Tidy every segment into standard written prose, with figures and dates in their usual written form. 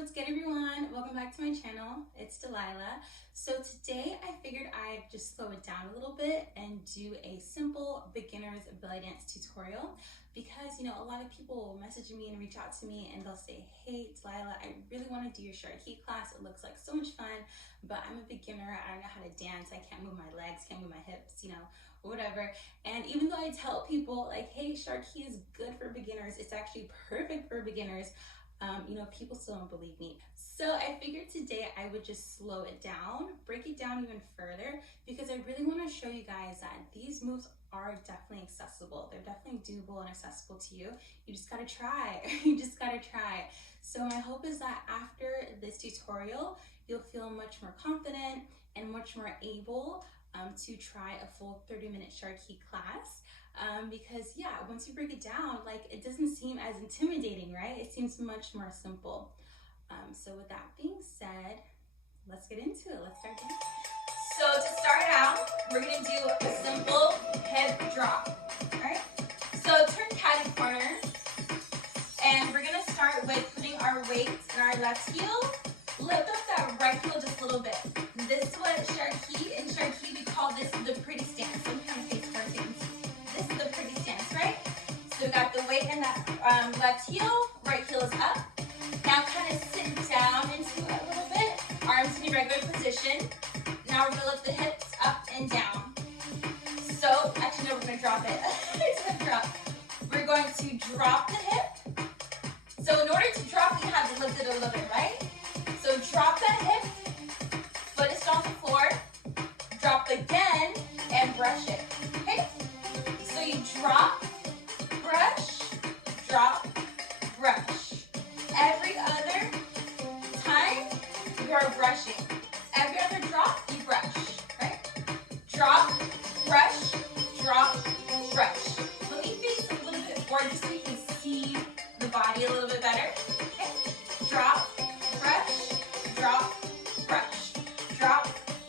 what's good everyone? Welcome back to my channel. It's Delilah. So today I figured I'd just slow it down a little bit and do a simple beginner's belly dance tutorial because a lot of people will message me and reach out to me and they'll say, hey Delilah, I really want to do your short key class. It looks like so much fun, but I'm a beginner. I don't know how to dance. I can't move my legs, can't move my hips, whatever. And even though I tell people like, hey, short key is good for beginners, it's actually perfect for beginners, people still don't believe me. So I figured today I would just slow it down, break it down even further, because I really want to show you guys that these moves are definitely accessible. They're definitely doable and accessible to you. You just gotta try. You just gotta try. So my hope is that after this tutorial, you'll feel much more confident and much more able to try a full 30-minute short key class. Because once you break it down, it doesn't seem as intimidating, right? It seems much more simple. So with that being said, let's get into it. Let's start doing it. So to start out, we're gonna do a simple hip drop, all right? So turn catty corner, and we're gonna start with putting our weight in our left heel. Lift up that right heel just a little bit. This is what short key, in short key we call this the pretty stance. So I'm kind of face cartoons. This is the pretty stance, right? So we got the weight in that left heel, right heel is up. Now kind of sit down into it a little bit. Arms in your regular position. Now we're gonna lift the hips up and down. So, actually no, we're gonna drop it. It's gonna drop. We're going to drop the hip. So in order to drop it, you have to lift it a little bit, right? So drop that hip, foot is on the floor, drop again, and brush it, okay? So you drop, brush, drop, brush. Every other time, you are brushing. Every other drop, you brush, right? Drop, brush, drop, brush. Let me face a little bit forward just so you can see the body a little bit better. Okay? Drop, brush, drop, brush, drop,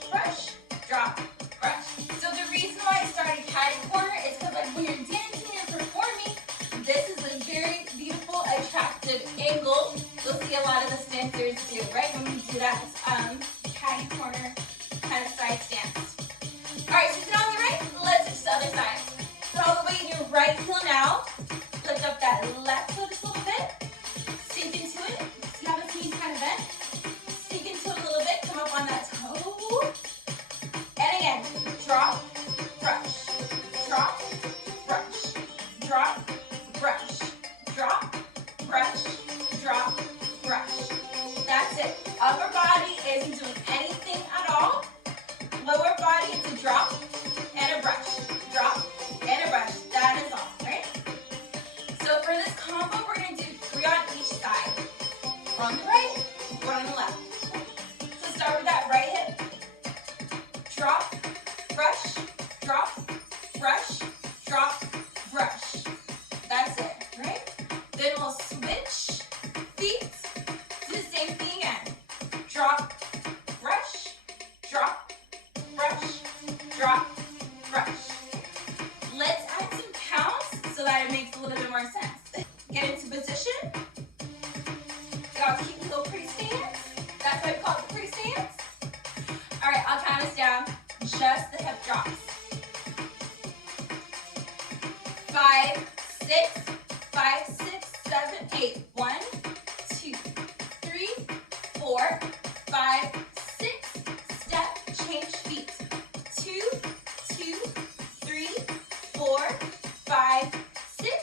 brush, drop, brush. So the reason why I started catty corner is because when you're dancing and performing, this is a very beautiful, attractive angle. You'll see a lot of the dancers do, right? When we do that catty corner kind of side stance. All right, so sit on the right, let's switch to the other side. Put all the weight in your right heel now. Lift up that left heel just a little bit. Sink into it. See how this knee's kind of bent? Sink into it a little bit. Come up on that toe. And again, drop, brush, drop, brush, drop, brush, drop, brush, drop, brush. That's it. Upper body isn't doing anything at all. Lower body is a drop and a brush. Drop and a brush. That is all, right? So for this combo, we're going to do 3 on each side. 1 on the right, 1 on the left. So start with that right hip. Drop, brush, drop, brush, drop, brush. That's it, right? Then we'll switch feet. Do the same thing again. Drop, brush, drop, brush, drop, brush. Let's add some counts so that it makes a little bit more sense. Get into position. Gotta keep a little pretty stance. That's why we call it the pretty stance. All right, I'll count us down. Just the hip drops. 5, 6, 5, 6, 7, 8. 1, 2, 3, 4, 5, 6. Step, change feet. 2, 2, 3, 4, 5, 6.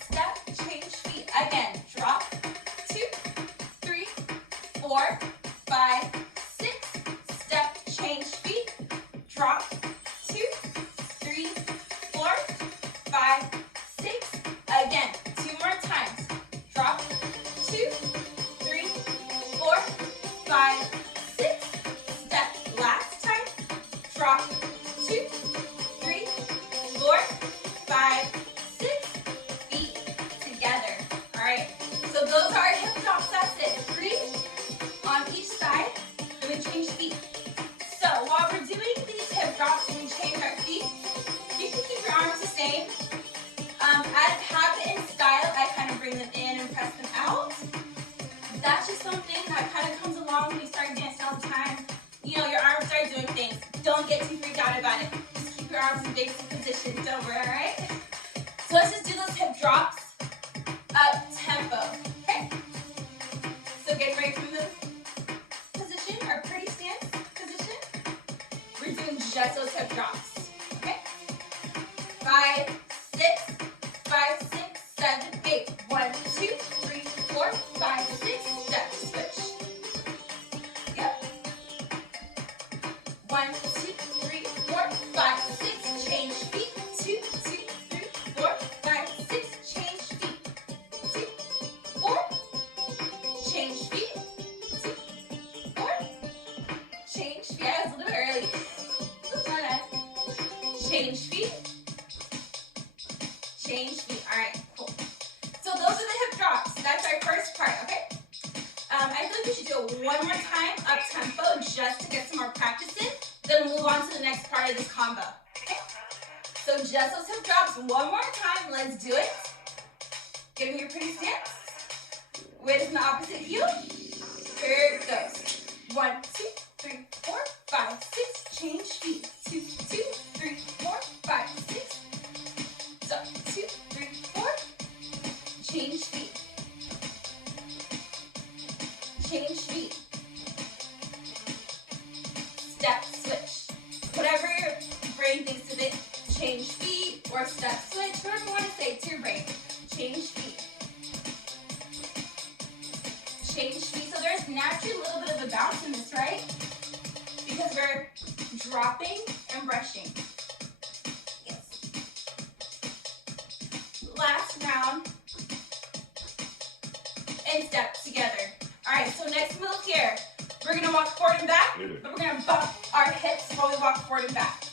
Step, change feet. Again, drop. 2, 3, 4, 5, 6. Step, change feet. Drop. 2, 3, 4, 5, 6. Again, 2 more times. Drop. 2, 3, 4, 5, 6. Step. Last time. Drop. 2, 3, 4, 5, 6. Feet together. All right. So those are our hip drops. That's it. 3 on each side. And then change feet. So while we're doing these hip drops and we change our feet, you can keep your arms the same. As habit and style, I kind of bring them in and press them out. That's just something that kind of comes along when you start dancing all the time. You know, your arms start doing things. Don't get too freaked out about it. Just keep your arms in basic position. Don't worry, all right? So let's just do those hip drops up tempo, okay? So get ready from the position, our pretty stance position. We're doing just those hip drops, okay? 5, 6, 5, 6, 7, 8. 1, 2, 3, 4, 5, 6, step, switch. Yep. 1, 2, 3, 4, 5, 6, change feet. 2, 2, 3, 4, 5, 6, change feet. 2, 4, change feet. 2, 4, change feet. I was a little bit early. That's not bad. Change feet. Change feet. All right, cool. So those are the hip drops. That's our first part, okay? I feel like we should do it one more time up tempo just to get some more practice in. Then we'll move on to the next part of this combo, okay? So just those hip drops one more time. Let's do it. Give me your pretty stance. Weight is in the opposite heel. Here it goes. 1, 2, 3, 4, 5, 6. Change feet. 2, 2, 3, 4, 5, 6. So 2, 3, 4. Change feet. Change feet. Step switch. Whatever your brain thinks of it. Change feet or step switch. Whatever you want to say to your brain. Change feet. Change feet. So there's naturally a little bit of a bounce in this, right? Because we're dropping and brushing. Yes. Last round. And step together. All right, so next move here. We're gonna walk forward and back, but we're gonna bump our hips while we walk forward and back.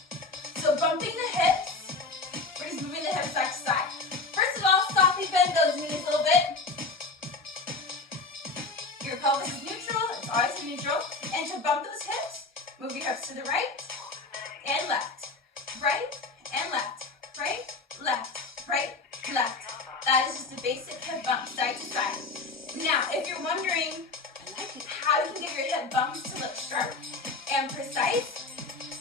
So bumping the hips, we're just moving the hips back to side. First of all, softly bend those knees a little bit. Your pelvis is neutral, it's always in neutral. And to bump those hips, move your hips to the right and left. Right and left. Right, left, right, left. That is just a basic hip bump, side to side. Now, if you're wondering how you can get your hip bumps to look sharp and precise,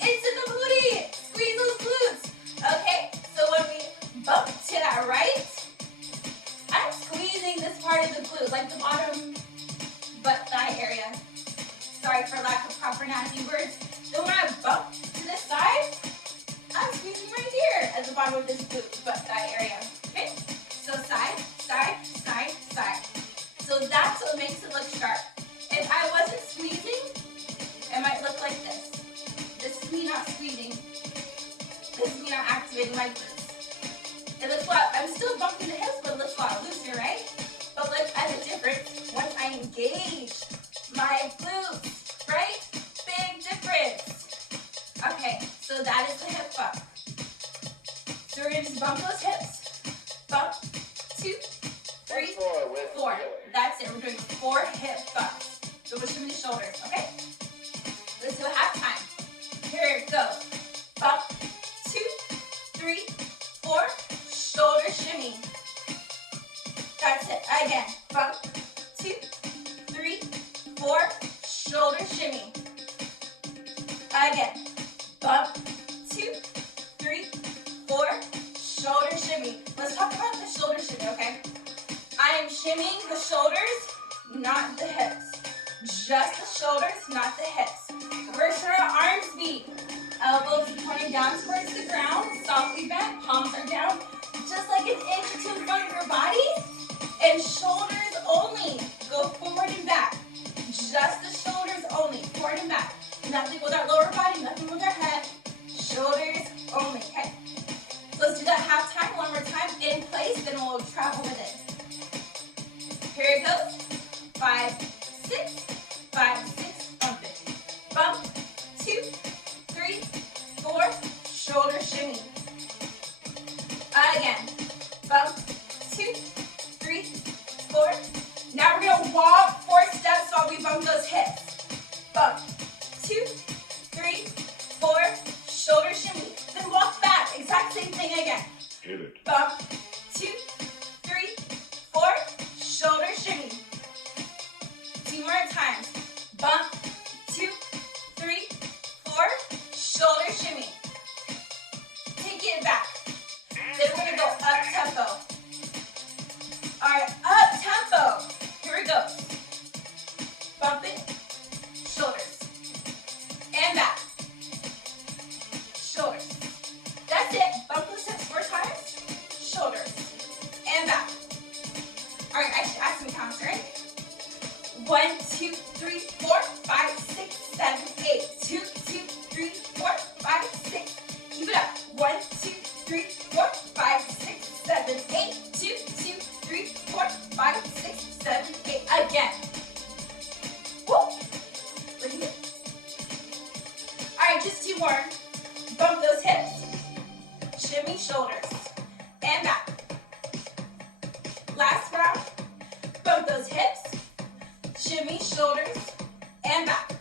it's in the booty. Squeeze those glutes. Okay, so when we bump to that right, I'm squeezing this part of the glute, like the bottom butt thigh area. Sorry for lack of proper nasty words. Then when I bump to this side, I'm squeezing right here at the bottom of this glute, butt thigh area. Okay, so side, side, side, side. So that's what makes it look sharp. If I wasn't squeezing, it might look like this. This is me not squeezing. This is me not activating my glutes. It looks a lot, I'm still bumping the hips, but it looks a lot looser, right? But look at the difference once I engage my glutes, right? Big difference. Okay, so that is the hip bump. So we're gonna just bump those hips. Bump, 2, 3, 4. That's it. We're doing 4 hip bumps. So we'll shimmy the shoulders, okay? Let's do a half time. Here it goes. Bump, 2, 3, 4. Shoulder shimmy. That's it. Again. Bump, 2, 3, 4. Shoulder shimmy. Again. Bump, 2, 3, 4. Shoulder shimmy. Let's talk about the shoulder shimmy, okay? I am shimmying the shoulders, not the hips. Just the shoulders, not the hips. Where should our arms be? Elbows pointing down towards the ground, softly bent, palms are down, just like an inch or 2 in front of your body. And shoulders only. Go forward and back. Just the shoulders only, forward and back. Nothing with our lower body, nothing with our head. Shoulders only, okay? Let's do that half time, one more time, in place, then we'll travel with it. Here it goes. 5, 6, 5, 6, bump it. more times. Bump, 2, 3, 4, shoulder shimmy. Take it back. Then we're gonna go up tempo. All right, up tempo. Here we go. Bump it, shoulders, and back. Shoulders. That's it. Bump those hips 4 times. Shoulders, and back. All right, I should add some counts, right? 1, 2, 3, 4, 5, 6, 7, 8. 2, 2, 3, 4, 5, 6. Keep it up. 1, 2, 3, 4, 5, 6, 7, 8. 2, 2, 3, 4, 5, 6, 7, 8. Again. Woo! Look at it. All right, just 2 more. Bump those hips. Shimmy shoulders and back. Last round. Bump those hips. Shimmy shoulders and back.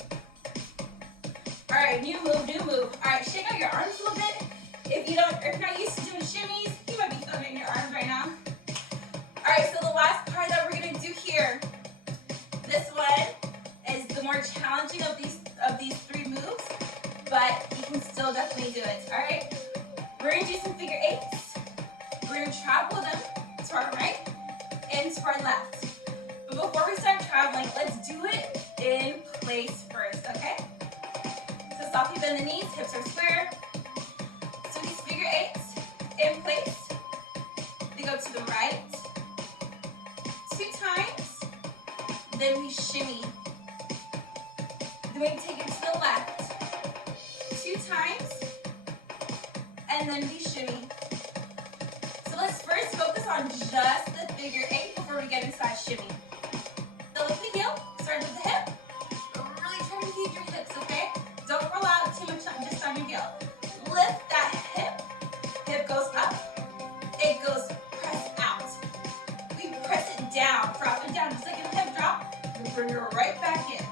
All right, new move, new move. All right, shake out your arms a little bit. If you're not used to doing shimmies, you might be thumping your arms right now. All right, so the last part that we're gonna do here, this one is the more challenging of these 3 moves, but you can still definitely do it. All right, we're gonna do some figure 8s. We're gonna travel them to our right and to our left. But before we start traveling, let's do it in place first, okay? So softly bend the knees, hips are square. So these figure 8s in place. They go to the right 2 times, then we shimmy. Then we take it to the left 2 times, and then we shimmy. So let's first focus on just the figure 8 before we get inside shimmy. So lift the heel, start with the hip. Really try to engage your hips, okay? Don't roll out too much just on your heel. Lift that hip. Hip goes up. It goes press out. We press it down, drop it down, just like a hip drop. We bring it right back in.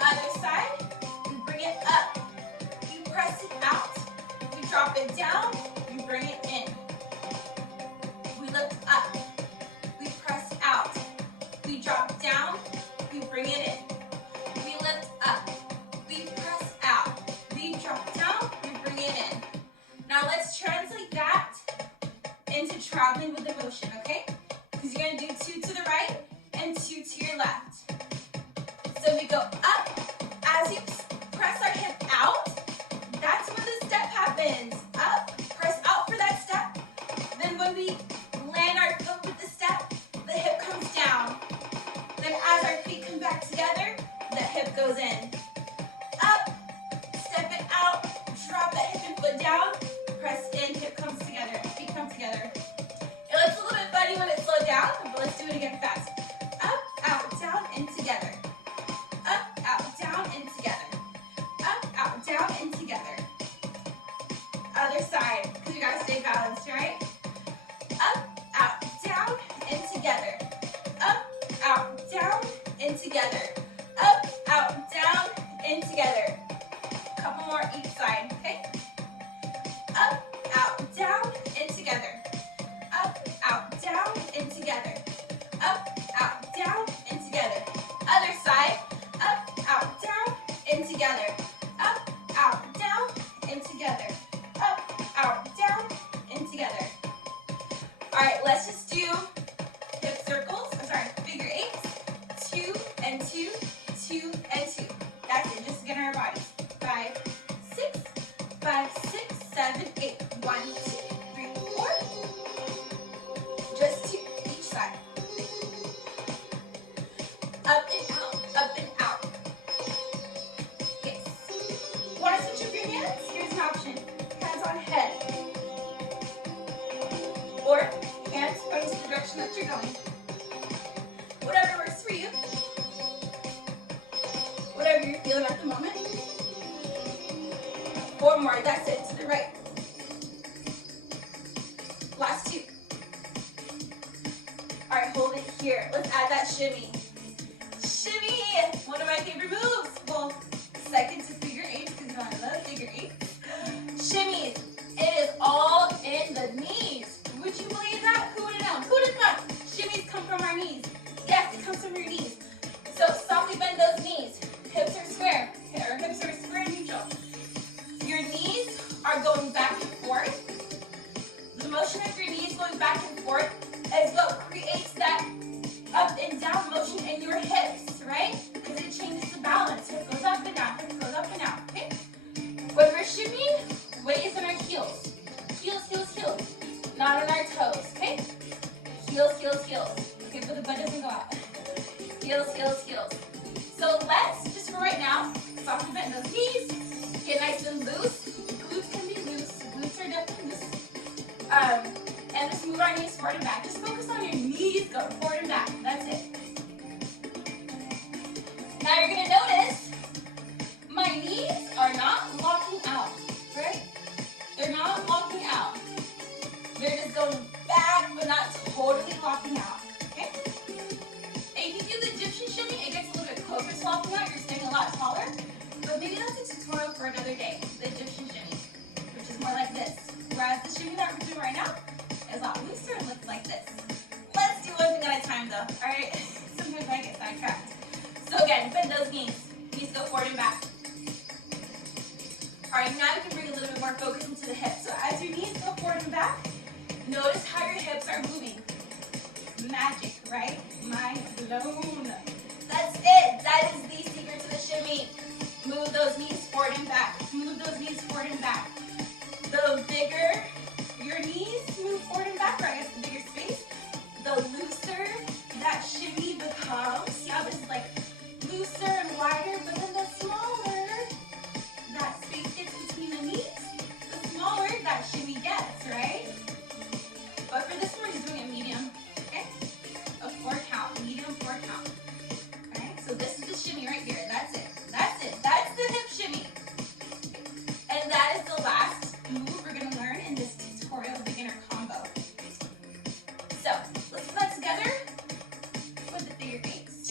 Other side, we bring it up. We press it out. We drop it down. We bring it in. We lift up. We press out. We drop down. We bring it in. We lift up. We press out. We drop down. We bring it in. Now let's translate that into traveling with emotion, okay? Because you're going to do 2 to the right and 2 to your left. So we go up. As you press our hip out, that's when the step happens. Up, press out for that step. Then when we land our foot with the step, the hip comes down. Then as our feet come back together, the hip goes in. Up, step it out, drop that hip and foot down, press in, hip comes together, feet come together. It looks a little bit funny when it's slowed down, but let's do it again fast. Up, out, down, and together. Up, out, down, and together. Up, out, down, and together. Other side, because you gotta stay balanced, right? Up, out, down, and together. Up, out, down, and together. Up, out, down, and together. Couple more each side, okay? Up, out, down, and together. Up, out, down, and together. Up, out, down, and together. Other side. Up, out, down, and together. Up, out, down, and together. Up, out, down, and together. All right, let's just do hip circles. Figure 8s. 2 and 2, 2 and 2. That's it, just to get in our bodies. 5, 6, 5, 6, 7, 8. 1, 2, 3, 4. Just 2 each side. Up and out, up and out. Yes. Want to switch up your hands? Here's an option. Hands on head. Or hands pointing to the direction that you're going. Whatever works for you. Whatever you're feeling at the moment. 4 more, that's it, to the right. Last 2. All right, hold it here. Let's add that shimmy. Shimmy, one of my favorite moves. Well, second to figure 8, because you know I love figure 8. Shimmies, it is all in the knees. Would you believe that? Who would have known? Who would have thought? Shimmies heels, heels, heels. So let's, just for right now, softly bend those knees, get nice and loose. Glutes can be loose, glutes are definitely loose. And just move our knees forward and back. Just focus on your knees, go forward and back, that's it. Now you're gonna notice, my knees are not locking out, right? They're not locking out. They're just going back, but not totally locking out, okay? And if you do the Egyptian shimmy, it gets a little bit closer to locking out. You're staying a lot taller, but maybe that's a tutorial for another day, the Egyptian shimmy, which is more like this. Whereas the shimmy that we're doing right now is a lot looser and looks like this. Let's do one thing at a time though, all right? Sometimes I get sidetracked. So again, bend those knees. Knees go forward and back. All right, now you can bring a little bit more focus into the hips. So as your knees go forward and back, notice how your hips are moving. Magic, right? Mind blown. That's it. That is the secret to the shimmy. Move those knees forward and back. Move those knees forward and back. The bigger your knees move forward and back, or I guess the bigger space, the looser that shimmy becomes. See how this is like looser and wider, but then the smaller that space gets between the knees, the smaller that shimmy gets, right? But for this one, we're doing a medium, okay? A 4 count, medium 4 count. All right, so this is the shimmy right here. That's it. That's it. That's the hip shimmy. And that is the last move we're gonna learn in this tutorial beginner combo. So let's put that together with the figure eights.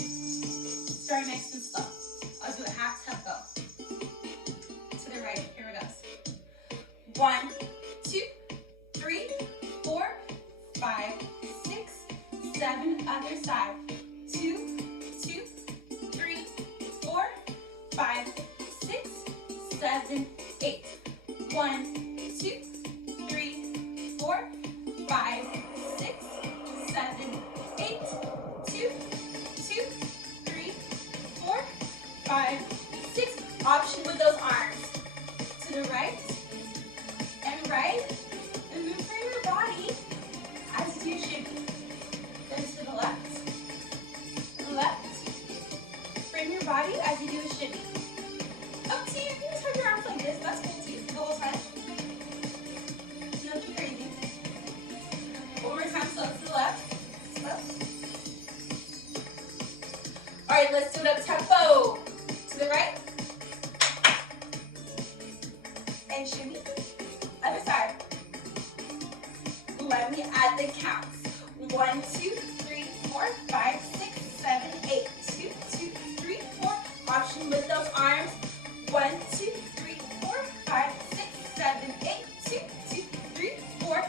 Starting nice and slow. I'll do a half tempo. To the right, here it goes. 1, 2, 3, 4, 5, 6, 7, other side. 2, 2, 3, 4, 5, 6, 7, 8. 1, 2, 3, 4, 5, 6, 7, 8. 2, 2, 3, 4, 5, 6. Option with those arms. To the right and right. And move for your body as you do your shimmy. Then to the left, bring your body as you do a shimmy. Up to you, you can just have your arms like this, that's cool too, the whole time. Nothing crazy. One more time, slow to the left, slow. All right, let's do it up tempo. To the right. And shimmy. Other side. Let me add the counts. 1, 2, 3, 4, 5, 6, 7, 8. 2, 2, 3, 4. Option with those arms. 1, 2, 3, 4, 5, 6, 7, 8. 2, 2, 3, 4.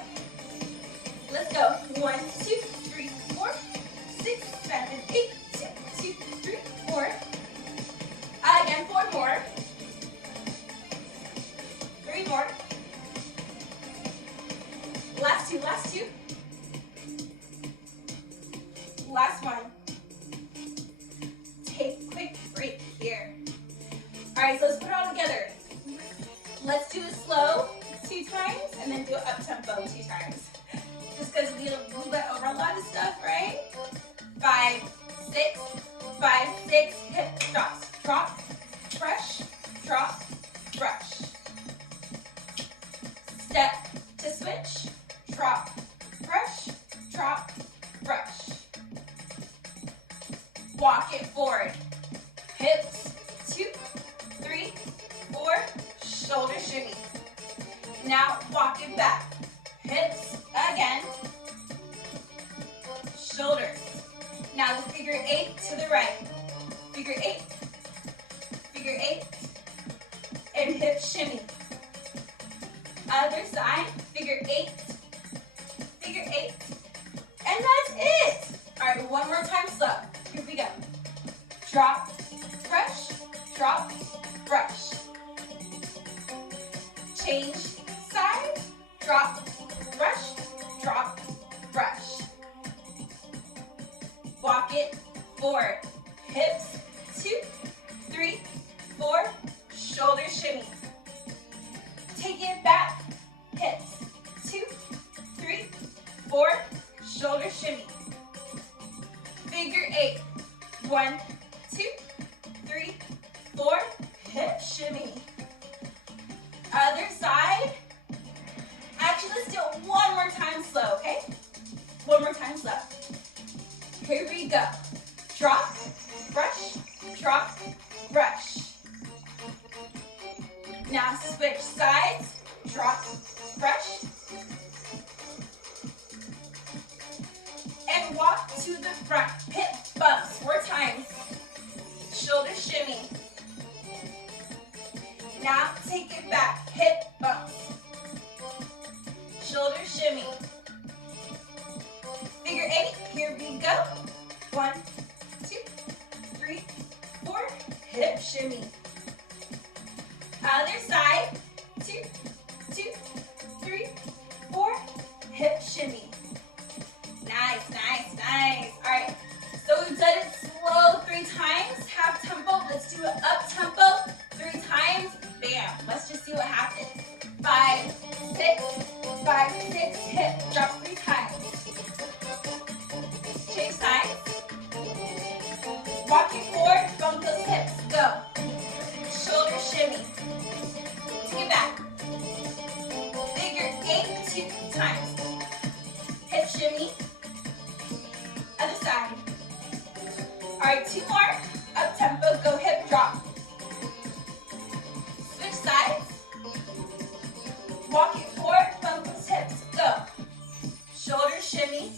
Let's go. 1, 2, 3, 4, 6, 7, 8. 2, 2, 3, 4. Again, 4 more. 3 more. Last two, last two. Last one. Take a quick break here. All right, so let's put it all together. Let's do it slow 2 times and then do it up tempo 2 times. Just because we move that over a lot of stuff, right? 5, 6, 5, 6, hip drops. Drop, brush, drop, brush. Step to switch, drop, brush, drop, brush. Walk it forward. Hips, 2, 3, 4, shoulder shimmy. Now walk it back. Hips again. Shoulders. Now the figure 8 to the right. Figure 8. Figure 8. And hip shimmy. Other side, figure 8. Figure 8. And that's it. All right, one more time slow. Here we go. Drop, brush, drop, brush. Change side, drop, brush, drop, brush. Walk it forward. Hips, 2, 3, 4, shoulder shimmy. Take it back. Hips, 2, 3, 4, shoulder shimmy. Figure 8. 1, 2, 3, 4, hip shimmy. Other side. Actually, let's do it one more time slow, okay? One more time slow. Here we go. Drop, brush, drop, brush. Now switch sides, drop, brush. And walk to the front, hip bumps, 4 times. Shoulder shimmy. Now take it back, hip bumps. Shoulder shimmy. Figure 8, here we go. 1, 2, 3, 4, hip shimmy. Other side, 2, 2, 3, 4, hip shimmy. Nice, nice, nice. All right, so we've done it slow 3 times, half tempo. Let's do it up tempo 3 times. Bam, let's just see what happens. 5, 6, 5, 6, hip, drop 3 times. Change sides. Walking forward, bump those hips, go. Shoulder shimmy. Take it back. Figure 8, 2 times. Hip shimmy. Other side. All right, 2 more. Up tempo, go hip drop. Switch sides. Walking forward, bump those hips, go. Shoulder shimmy.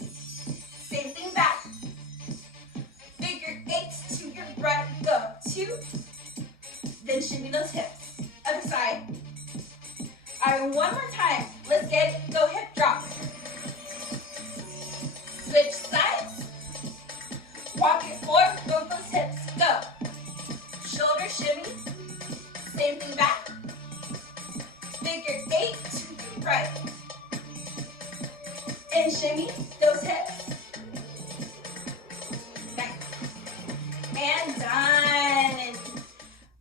Same thing back. Figure 8 to your right, go. 2. Then shimmy those hips. Other side. All right, one more time. Let's get it. Go hip drop. Switch sides. Walk it forward, bump those hips, go. Shoulder shimmy. Same thing back. Figure 8 to your right. And shimmy those hips. Nice. And done.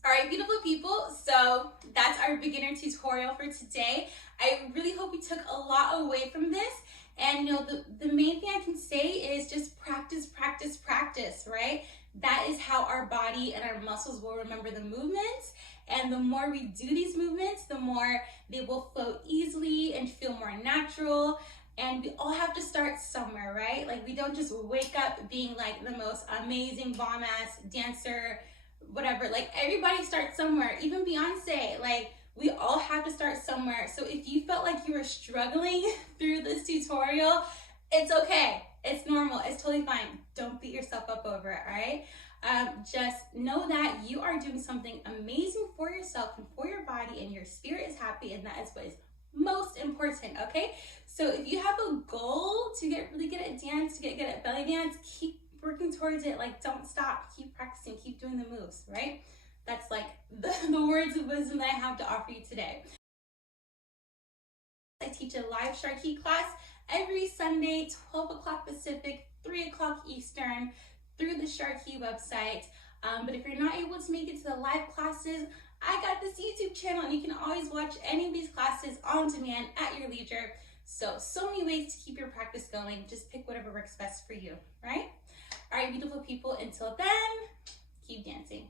All right, beautiful people, so that's our beginner tutorial for today. I really hope you took a lot away from this. And you know, the main thing I can say is just practice, practice, practice, right? That is how our body and our muscles will remember the movements. And the more we do these movements, the more they will flow easily and feel more natural. And we all have to start somewhere, right? Like, we don't just wake up being like the most amazing bomb-ass dancer, whatever. Like, everybody starts somewhere, even Beyonce. Like, we all have to start somewhere. So if you felt like you were struggling through this tutorial, it's okay. It's normal. It's totally fine. Don't beat yourself up over it, all right? Just know that you are doing something amazing for yourself and for your body, and your spirit is happy, and that is what is most important, okay? So if you have a goal to get really good at dance, to get good at belly dance, keep working towards it. Like, don't stop. Keep practicing. Keep doing the moves, right? That's like the words of wisdom that I have to offer you today. I teach a live Sharky class every Sunday, 12 o'clock Pacific, 3 o'clock Eastern, through the Sharky website. But if you're not able to make it to the live classes, I got this YouTube channel, and you can always watch any of these classes on demand at your leisure. So many ways to keep your practice going. Just pick whatever works best for you, right? All right, beautiful people, until then, keep dancing.